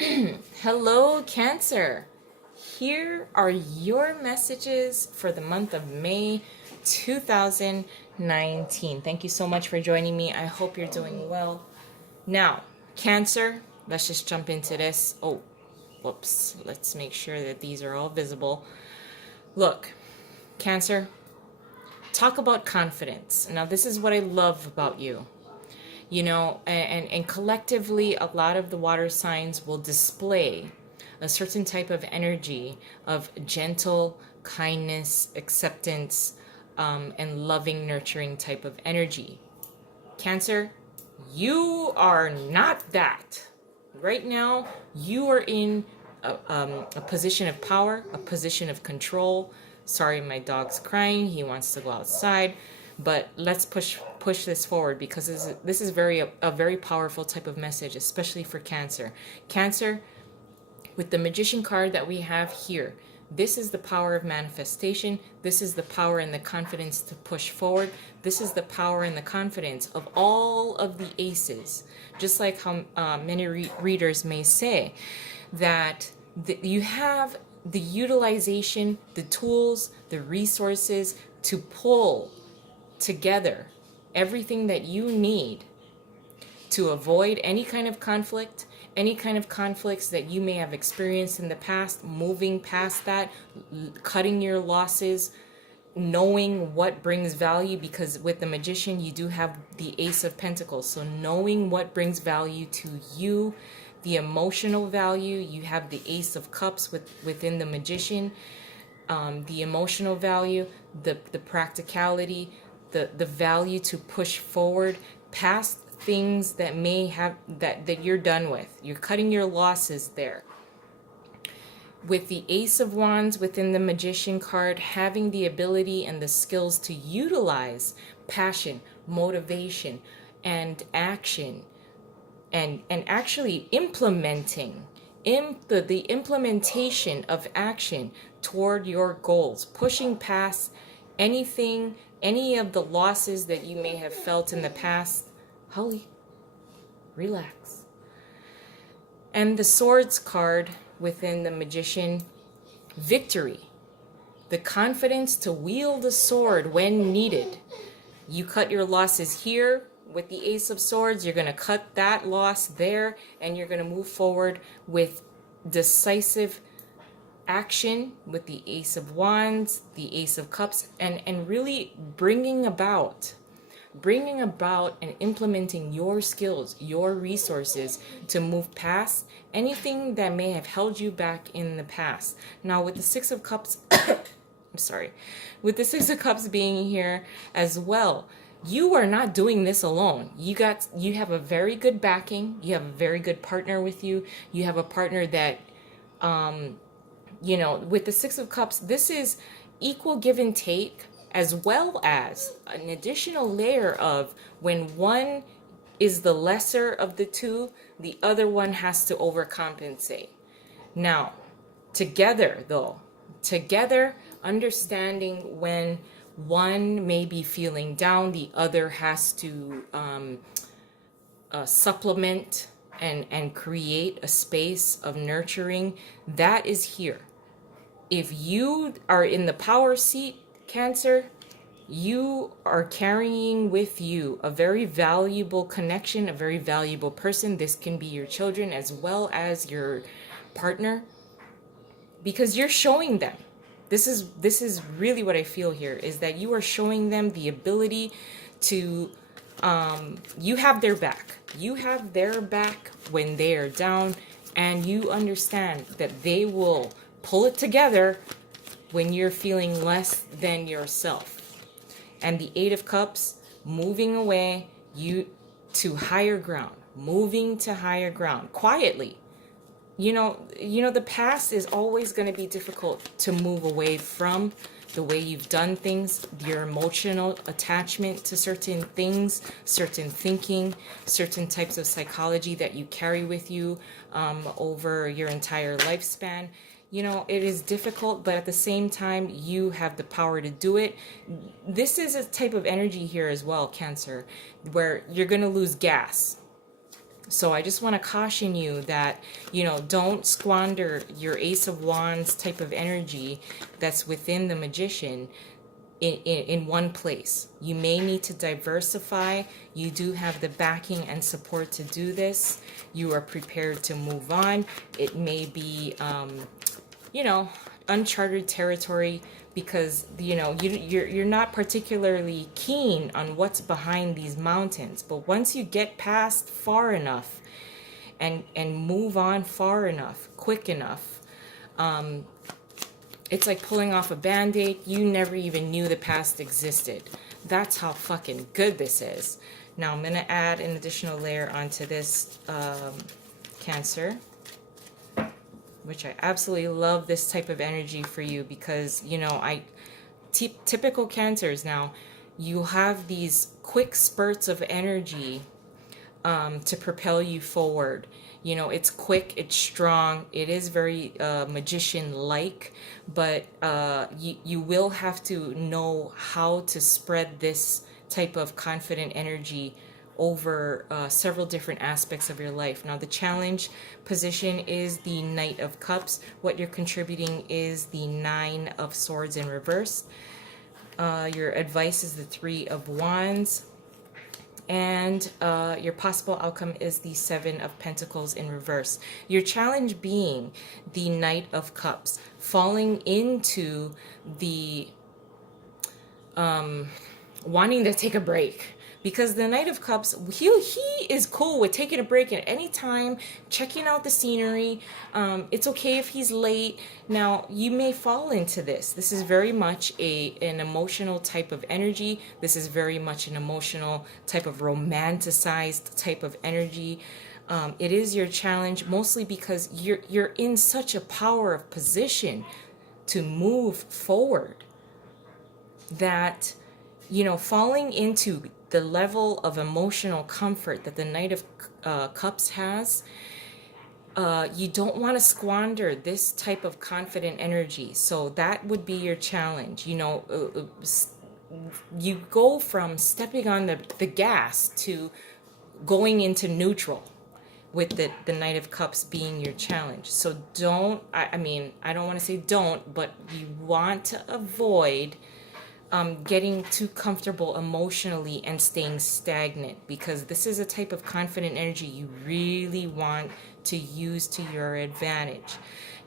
Hello, Cancer. Here are your messages for the month of May 2019. Thank you so much for joining me. I hope you're doing well. Now, Cancer, let's just jump into this. Oh, whoops. Let's make sure that these are all visible. Look, Cancer, talk about confidence. Now, this is what I love about you. And collectively, a lot of the water signs will display a certain type of energy of gentle kindness, acceptance, and loving, nurturing type of energy. Cancer, you are not that. Right now, you are in a position of power, a position of control. Sorry, my dog's crying. He wants to go outside. But let's push this forward, because this is a very powerful type of message, especially for Cancer. Cancer, with the Magician card that we have here, this is the power of manifestation. This is the power and the confidence to push forward. This is the power and the confidence of all of the aces. Just like how many readers may say that you have the utilization, the tools, the resources to pull together everything that you need to avoid any kind of conflict, any kind of conflicts that you may have experienced in the past, moving past that, cutting your losses, knowing what brings value, because with the Magician you do have the Ace of Pentacles. So knowing what brings value to you, the emotional value, you have the Ace of Cups within the Magician, the emotional value, the practicality, the value to push forward past things that may have that you're done with. You're cutting your losses there. With the Ace of Wands within the Magician card, having the ability and the skills to utilize passion, motivation, and action, and actually implementing the implementation of action toward your goals, pushing past any of the losses that you may have felt in the past. Holly, relax. And the Swords card within the Magician, victory, the confidence to wield a sword when needed. You cut your losses here with the Ace of Swords, you're going to cut that loss there, and you're going to move forward with decisive action with the Ace of Wands, the Ace of Cups, and really bringing about and implementing your skills, your resources to move past anything that may have held you back in the past. Now with the Six of Cups, I'm sorry, with the Six of Cups being here as well, you are not doing this alone. You have a very good backing. You have a very good partner with you. You have a partner that, with the Six of Cups, this is equal give and take, as well as an additional layer of when one is the lesser of the two, the other one has to overcompensate. Now, together, understanding when one may be feeling down, the other has to supplement and create a space of nurturing. That is here. If you are in the power seat, Cancer, you are carrying with you a very valuable connection, a very valuable person. This can be your children as well as your partner, because you're showing them. This is really what I feel here, is that you are showing them the ability to, you have their back. You have their back when they are down, and you understand that they will pull it together when you're feeling less than yourself. And the Eight of Cups, moving away, to higher ground, moving to higher ground, quietly. The past is always going to be difficult to move away from, the way you've done things, your emotional attachment to certain things, certain thinking, certain types of psychology that you carry with you over your entire lifespan. It is difficult, but at the same time, you have the power to do it. This is a type of energy here as well, Cancer, where you're going to lose gas. So I just want to caution you that, don't squander your Ace of Wands type of energy that's within the Magician in one place. You may need to diversify. You do have the backing and support to do this. You are prepared to move on. It may be, uncharted territory because, you're not particularly keen on what's behind these mountains. But once you get past far enough and move on far enough, quick enough, it's like pulling off a band-aid. You never even knew the past existed. That's how fucking good this is. Now I'm going to add an additional layer onto this Cancer, which I absolutely love this type of energy for you because, typical Cancers now, you have these quick spurts of energy to propel you forward. It's quick, it's strong, it is very magician-like, but you will have to know how to spread this type of confident energy over several different aspects of your life. Now, the challenge position is the Knight of Cups. What you're contributing is the Nine of Swords in reverse. Your advice is the Three of Wands. And your possible outcome is the Seven of Pentacles in reverse. Your challenge being the Knight of Cups, falling into the wanting to take a break. Because the Knight of Cups, he is cool with taking a break at any time, checking out the scenery. It's okay if he's late. Now, you may fall into this. This is very much an emotional type of energy. This is very much an emotional type of romanticized type of energy. It is your challenge, mostly because you're in such a power of position to move forward that, falling into the level of emotional comfort that the Knight of Cups has, you don't want to squander this type of confident energy. So that would be your challenge. You go from stepping on the gas to going into neutral with the Knight of Cups being your challenge. So I don't want to say don't, but you want to avoid getting too comfortable emotionally and staying stagnant, because this is a type of confident energy you really want to use to your advantage.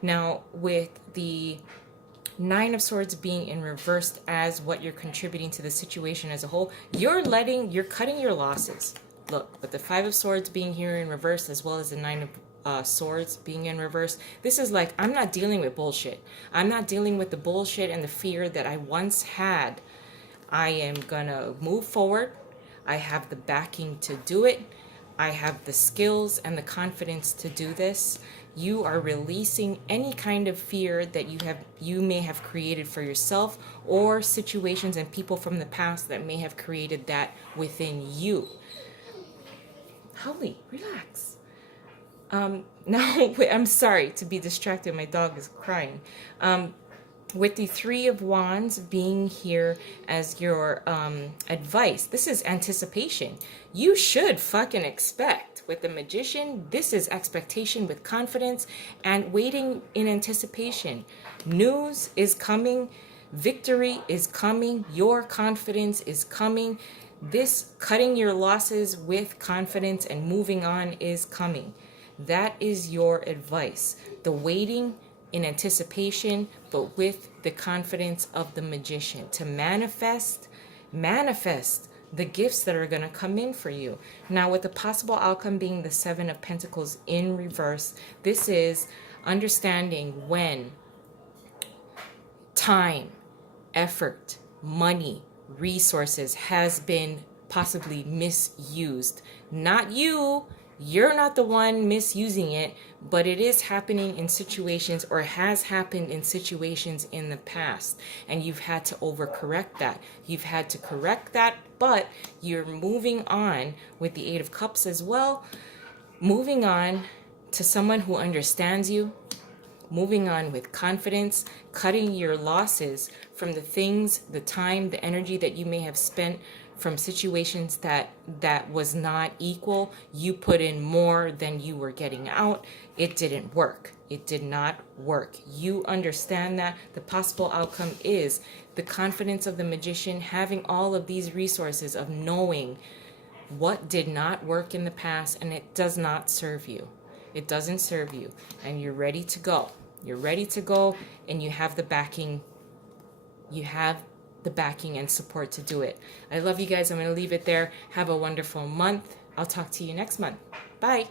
Now, with the Nine of Swords being in reversed as what you're contributing to the situation as a whole, you're cutting your losses. Look, with the Five of Swords being here in reverse as well as the Nine of Swords being in reverse, this is like, I'm not dealing with bullshit. I'm not dealing with the bullshit and the fear that I once had. I am gonna move forward. I have the backing to do it. I have the skills and the confidence to do this. You are releasing any kind of fear that you may have created for yourself, or situations and people from the past that may have created that within you. Holly, relax. Now, I'm sorry to be distracted. My dog is crying. With the Three of Wands being here as your advice, this is anticipation. You should fucking expect. With the Magician, this is expectation with confidence and waiting in anticipation. News is coming. Victory is coming. Your confidence is coming. This cutting your losses with confidence and moving on is coming. That is your advice. The waiting in anticipation, but with the confidence of the Magician to manifest the gifts that are going to come in for you. Now, with the possible outcome being the Seven of Pentacles in reverse, this is understanding when time, effort, money, resources has been possibly misused. Not you. You're not the one misusing it, but it is happening in situations, or has happened in situations in the past, and you've had to overcorrect that. You've had to correct that, but you're moving on with the Eight of Cups as well, moving on to someone who understands you, moving on with confidence, cutting your losses from the things, the time, the energy that you may have spent from situations that was not equal. You put in more than you were getting out. It didn't work. It did not work. You understand that the possible outcome is the confidence of the magician, having all of these resources of knowing what did not work in the past, and it does not serve you. It doesn't serve you, and you're ready to go. You're ready to go, and you have the backing. You have the backing and support to do it. I love you guys. I'm going to leave it there. Have a wonderful month. I'll talk to you next month. Bye.